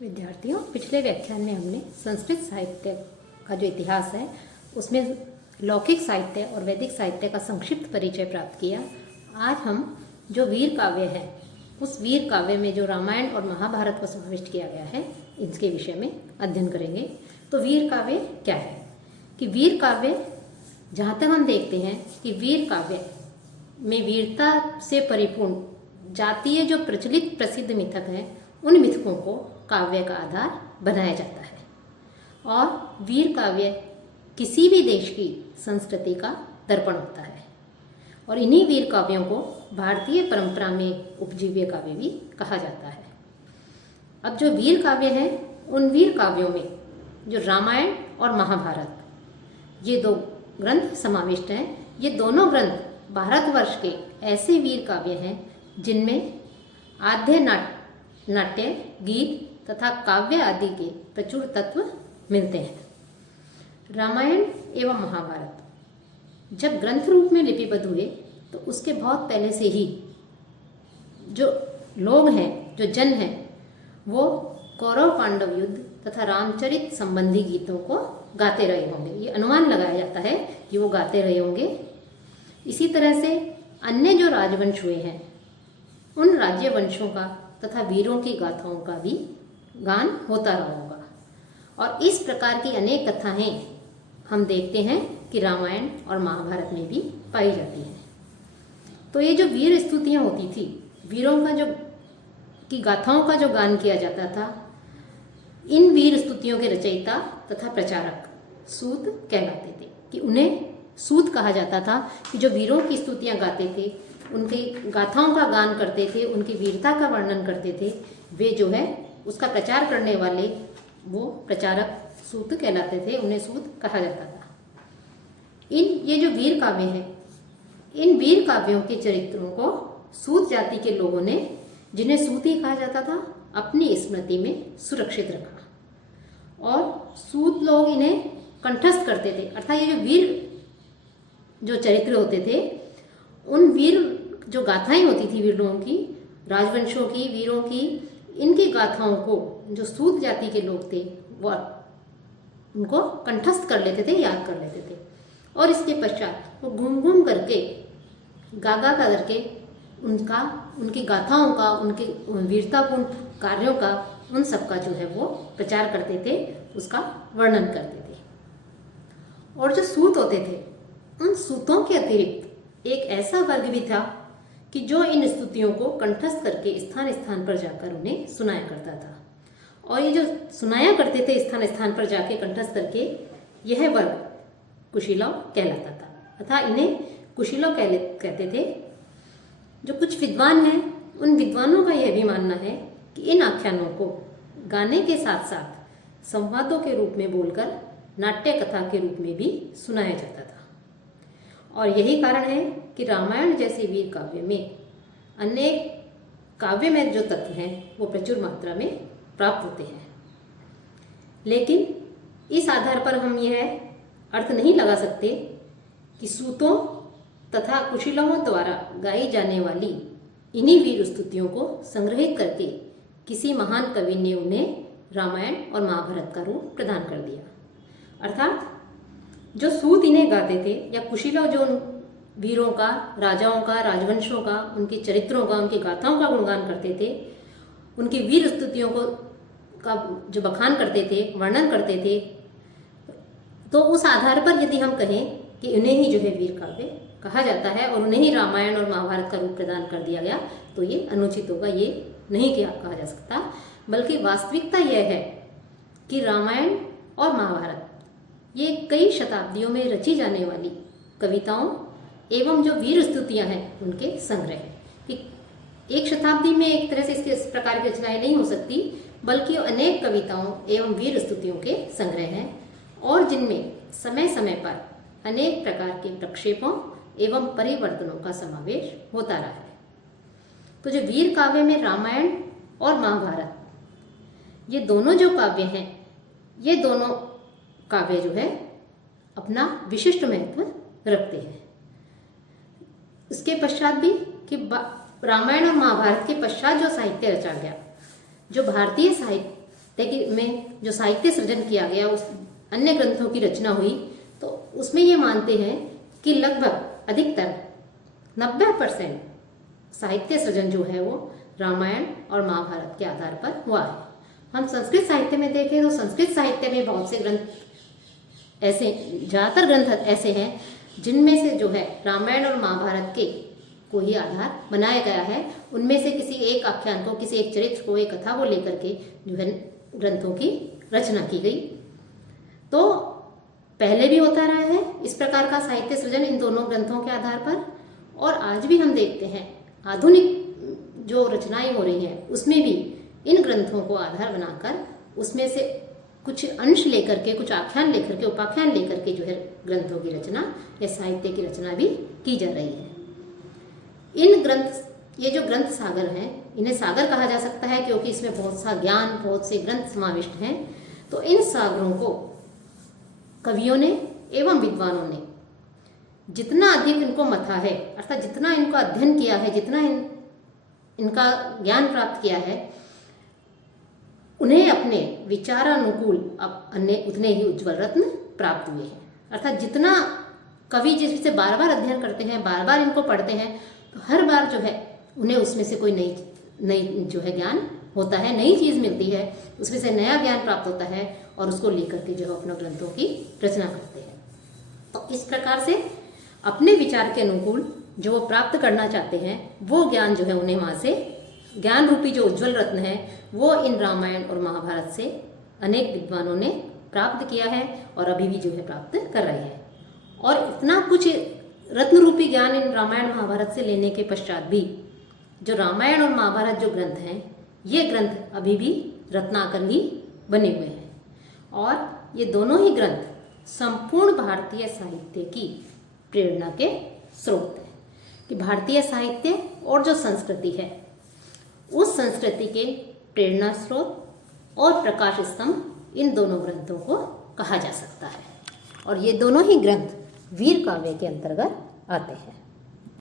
विद्यार्थियों, पिछले व्याख्यान में हमने संस्कृत साहित्य का जो इतिहास है उसमें लौकिक साहित्य और वैदिक साहित्य का संक्षिप्त परिचय प्राप्त किया। आज हम जो वीर काव्य है उस वीर काव्य में जो रामायण और महाभारत को समाविष्ट किया गया है इसके विषय में अध्ययन करेंगे। तो वीर काव्य क्या है कि वीर काव्य जहाँ तक हम देखते हैं कि वीर काव्य में वीरता से परिपूर्ण जातीय जो प्रचलित प्रसिद्ध मिथक हैं उन मिथकों को काव्य का आधार बनाया जाता है और वीर काव्य किसी भी देश की संस्कृति का दर्पण होता है और इन्हीं वीर काव्यों को भारतीय परंपरा में उपजीव्य काव्य भी कहा जाता है। अब जो वीर काव्य हैं उन वीर काव्यों में जो रामायण और महाभारत ये दो ग्रंथ समाविष्ट हैं। ये दोनों ग्रंथ भारतवर्ष के ऐसे वीर काव्य हैं जिनमें आद्य नाट्य, गीत तथा काव्य आदि के प्रचुर तत्व मिलते हैं। रामायण एवं महाभारत जब ग्रंथ रूप में लिपिबद्ध हुए तो उसके बहुत पहले से ही जो लोग हैं, जो जन हैं, वो कौरव पांडव युद्ध तथा रामचरित संबंधी गीतों को गाते रहे होंगे। ये अनुमान लगाया जाता है कि वो गाते रहे होंगे। इसी तरह से अन्य जो राजवंश हुए हैं उन राज्य वंशों का तथा वीरों की गाथाओं का भी गान होता रहा होगा और इस प्रकार की अनेक कथाएं हम देखते हैं कि रामायण और महाभारत में भी पाई जाती हैं। तो ये जो वीर स्तुतियाँ होती थी, वीरों का जो की गाथाओं का जो गान किया जाता था, इन वीर स्तुतियों के रचयिता तथा प्रचारक सूत कहलाते थे कि उन्हें सूत कहा जाता था कि जो वीरों की स्तुतियाँ गाते थे, उनकी गाथाओं का गान करते थे, उनकी वीरता का वर्णन करते थे, वे जो है उसका प्रचार करने वाले वो प्रचारक सूत कहलाते थे, उन्हें सूत कहा जाता था। ये जो वीर काव्य हैं, इन वीर काव्यों के चरित्रों को सूत जाति के लोगों ने, जिन्हें सूती कहा जाता था, अपनी स्मृति में सुरक्षित रखा और सूत लोग इन्हें कंठस्थ करते थे। अर्थात ये जो वीर जो चरित्र होते थे, उन वीर जो गाथाएं होती थी वीरों की, राजवंशों की, वीरों की, इनकी गाथाओं को जो सूत जाति के लोग थे वो उनको कंठस्थ कर लेते थे, याद कर लेते थे और इसके पश्चात वो घूम घूम करके गा करके उनकी गाथाओं का, उनके वीरतापूर्ण कार्यों का, उन सब का जो है वो प्रचार करते थे, उसका वर्णन करते थे। और जो सूत होते थे, उन सूतों के अतिरिक्त एक ऐसा वर्ग भी था कि जो इन स्तुतियों को कंठस्थ करके स्थान स्थान पर जाकर उन्हें सुनाया करता था और ये जो सुनाया करते थे स्थान स्थान पर जाके कंठस्थ करके, यह वर्ग कुशीलव कहलाता था। अर्थात इन्हें कुशीलव कहते थे। जो कुछ विद्वान हैं उन विद्वानों का यह भी मानना है कि इन आख्यानों को गाने के साथ साथ संवादों के रूप में बोलकर नाट्य कथा के रूप में भी सुनाया जाता था और यही कारण है कि रामायण जैसे वीर काव्य में अनेक काव्य में जो तत्व हैं वो प्रचुर मात्रा में प्राप्त होते हैं। लेकिन इस आधार पर हम यह अर्थ नहीं लगा सकते कि सूतों तथा कुशीलवों द्वारा गाई जाने वाली इन्हीं वीर स्तुतियों को संग्रहित करके किसी महान कवि ने उन्हें रामायण और महाभारत का रूप प्रदान कर दिया। अर्थात जो सूत इन्हें गाते थे या कुशीलव जो वीरों का, राजाओं का, राजवंशों का, उनके चरित्रों का, उनकी गाथाओं का गुणगान करते थे, उनकी वीर स्तुतियों को का जो बखान करते थे, वर्णन करते थे, तो उस आधार पर यदि हम कहें कि उन्हें ही जो है वीर काव्य कहा जाता है और उन्हें ही रामायण और महाभारत का रूप प्रदान कर दिया गया, तो ये अनुचित होगा, ये नहीं कहा जा सकता। बल्कि वास्तविकता यह है कि रामायण और महाभारत ये कई शताब्दियों में रची जाने वाली कविताओं एवं जो वीर स्तुतियाँ हैं उनके संग्रह हैं। कि एक शताब्दी में एक तरह से इसके इस प्रकार की रचनाएं नहीं हो सकती, बल्कि अनेक कविताओं एवं वीर स्तुतियों के संग्रह हैं और जिनमें समय समय पर अनेक प्रकार के प्रक्षेपों एवं परिवर्तनों का समावेश होता रहा है। तो जो वीर काव्य में रामायण और महाभारत ये दोनों जो काव्य हैं, ये दोनों काव्य जो है अपना विशिष्ट महत्व रखते हैं। इसके पश्चात भी कि रामायण और महाभारत के पश्चात जो साहित्य रचा गया, जो भारतीय साहित्य में जो साहित्य सृजन किया गया, उस अन्य ग्रंथों की रचना हुई, तो उसमें ये मानते हैं कि लगभग अधिकतर 90% साहित्य सृजन जो है वो रामायण और महाभारत के आधार पर हुआ है। हम संस्कृत साहित्य में देखें तो संस्कृत साहित्य में बहुत से ग्रंथ ऐसे, ज़्यादातर ग्रंथ ऐसे हैं जिनमें से जो है रामायण और महाभारत के को ही आधार बनाया गया है। उनमें से किसी एक आख्यान को, किसी एक चरित्र को, एक कथा को लेकर के जो है ग्रंथों की रचना की गई। तो पहले भी होता रहा है इस प्रकार का साहित्य सृजन इन दोनों ग्रंथों के आधार पर, और आज भी हम देखते हैं आधुनिक जो रचनाएं हो रही हैं उसमें भी इन ग्रंथों को आधार बनाकर उसमें से कुछ अंश लेकर के, कुछ आख्यान लेकर के, उपाख्यान लेकर के जो है ग्रंथों की रचना या साहित्य की रचना भी की जा रही है। इन ग्रंथ, ये जो ग्रंथ सागर हैं, इन्हें सागर कहा जा सकता है क्योंकि इसमें बहुत सा ज्ञान, बहुत से ग्रंथ समाविष्ट हैं। तो इन सागरों को कवियों ने एवं विद्वानों ने जितना अधिक इनको मथा है, अर्थात जितना इनका अध्ययन किया है, जितना इनका ज्ञान प्राप्त किया है, उन्हें अपने विचारानुकूल अब अन्य उतने ही उज्ज्वल रत्न प्राप्त हुए हैं। अर्थात जितना कवि जिससे बार बार अध्ययन करते हैं, बार बार इनको पढ़ते हैं, तो हर बार जो है उन्हें उसमें से कोई नई जो है ज्ञान होता है, नई चीज़ मिलती है, उसमें से नया ज्ञान प्राप्त होता है और उसको लेकर के जो है अपने ग्रंथों की रचना करते हैं। तो इस प्रकार से अपने विचार के अनुकूल जो वो प्राप्त करना चाहते हैं वो ज्ञान जो है उन्हें वहाँ से, ज्ञान रूपी जो उज्ज्वल रत्न है वो इन रामायण और महाभारत से अनेक विद्वानों ने प्राप्त किया है और अभी भी जो है प्राप्त कर रहे हैं। और इतना कुछ रत्न रूपी ज्ञान इन रामायण महाभारत से लेने के पश्चात भी जो रामायण और महाभारत जो ग्रंथ हैं, ये ग्रंथ अभी भी रत्नाकर ही बने हुए हैं। और ये दोनों ही ग्रंथ संपूर्ण भारतीय साहित्य की प्रेरणा के स्रोत हैं कि भारतीय साहित्य और जो संस्कृति है उस संस्कृति के प्रेरणा स्रोत और प्रकाश स्तंभ इन दोनों ग्रंथों को कहा जा सकता है। और ये दोनों ही ग्रंथ वीर काव्य के अंतर्गत आते हैं।